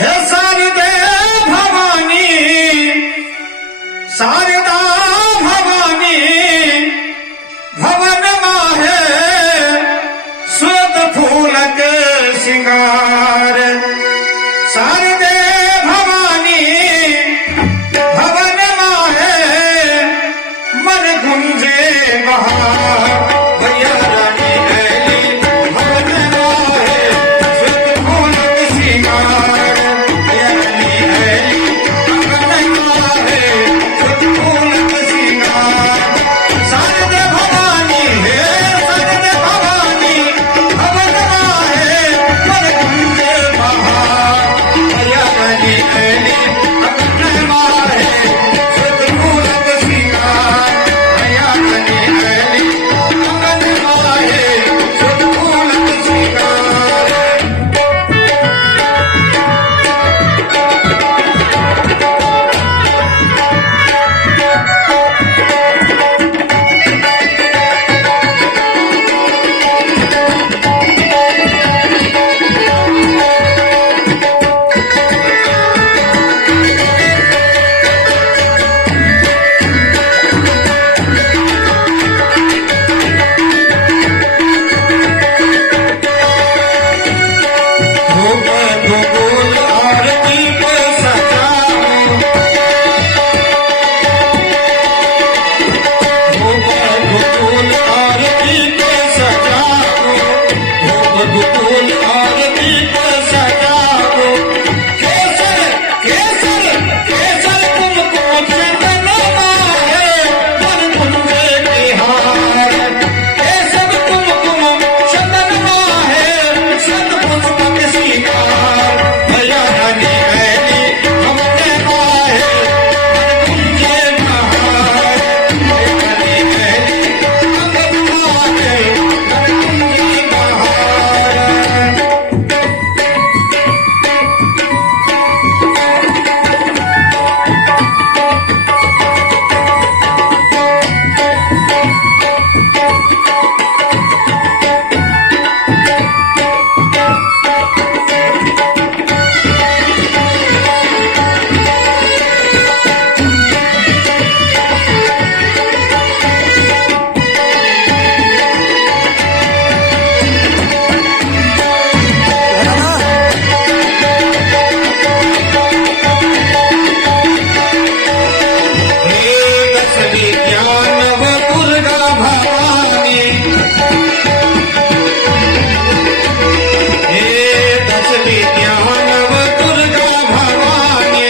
हे शारदे भवानी शारदा भवानी भवन माहे श्वेत फूलक सिंगार शारदे भवानी भवन माहे मन गुंजे बहार भैया रानी ऐली भवन माहे श्वेत फूलक सिंगार भैया रानी ऐली भवन माहे श्वेत फूलक सिंगार शारदे भवानी हे शारदे भवानी भवन माहे मन गुंजे बहार भैया रानी ऐली भवन माहे श्वेत फूलक सिंगार भैया रानी ऐली भवन माहे श्वेत फूलक सिंगार धूप धूल और दीप सजाओ धूप धूल और दीप सजाओ धूप धूल और दीप सजाओ केसर केसर केसर कुमकुम चंदन माहे मन कुंजे बिहार केसर कुमकुम चंदन माहे सत पुष्पक सिंगार भैया रानी ऐली भवन माहे मन कुंजे बहार भैया रानी ऐली भवन माहे मन कुंजे बहार हे दशमी ज्ञानव दुर्गा भवानी हे दशमी ज्ञानव दुर्गा भवानी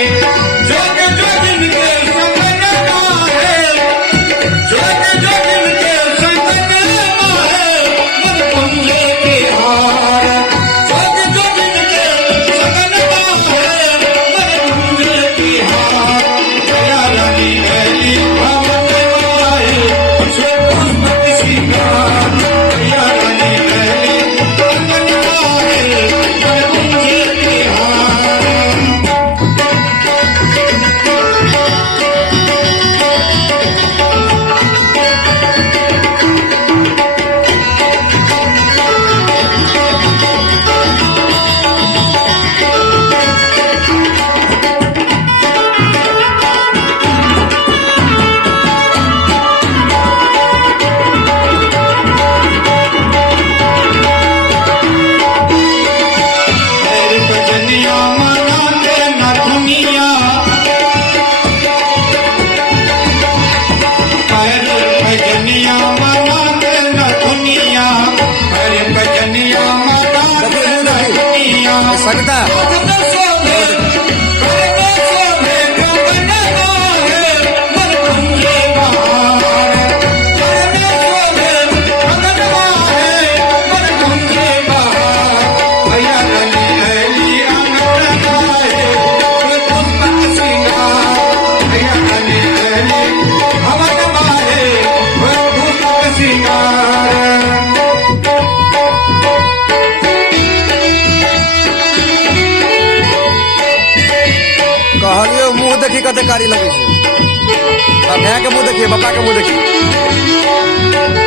जोग जोगिन के संगन माहे जोग जोगिन के संगन माहे मन कुंजे बिहार जोग जोगिन के संगन माहे मन कुंजे बिहार भैया रानी ऐली भवन माहे श्वेत पुष्पक सिंगार भैया रानी ऐली भवन माहे मन कुंजे बिहार पैर भजनिया मनाते न दुनिया पैर भजनिया मनाते न दुनिया पैर भजनिया मनाते न दुनिया सविता भजन सोहे भजन सोहे भवन माहे मन कुंजे बहार भजन सोहे भवन माहे मन कुंजे बहार भैया रानी ऐली अंगन माहे श्वेत पुष्पक सिंगार भैया रानी ऐली भवन माहे श्वेत पुष्पक सिंगार कहलियो मुंह देखी कते कारी लगे छै। अब भैया के मुंह देखिए, बापा के मुंह देखिए।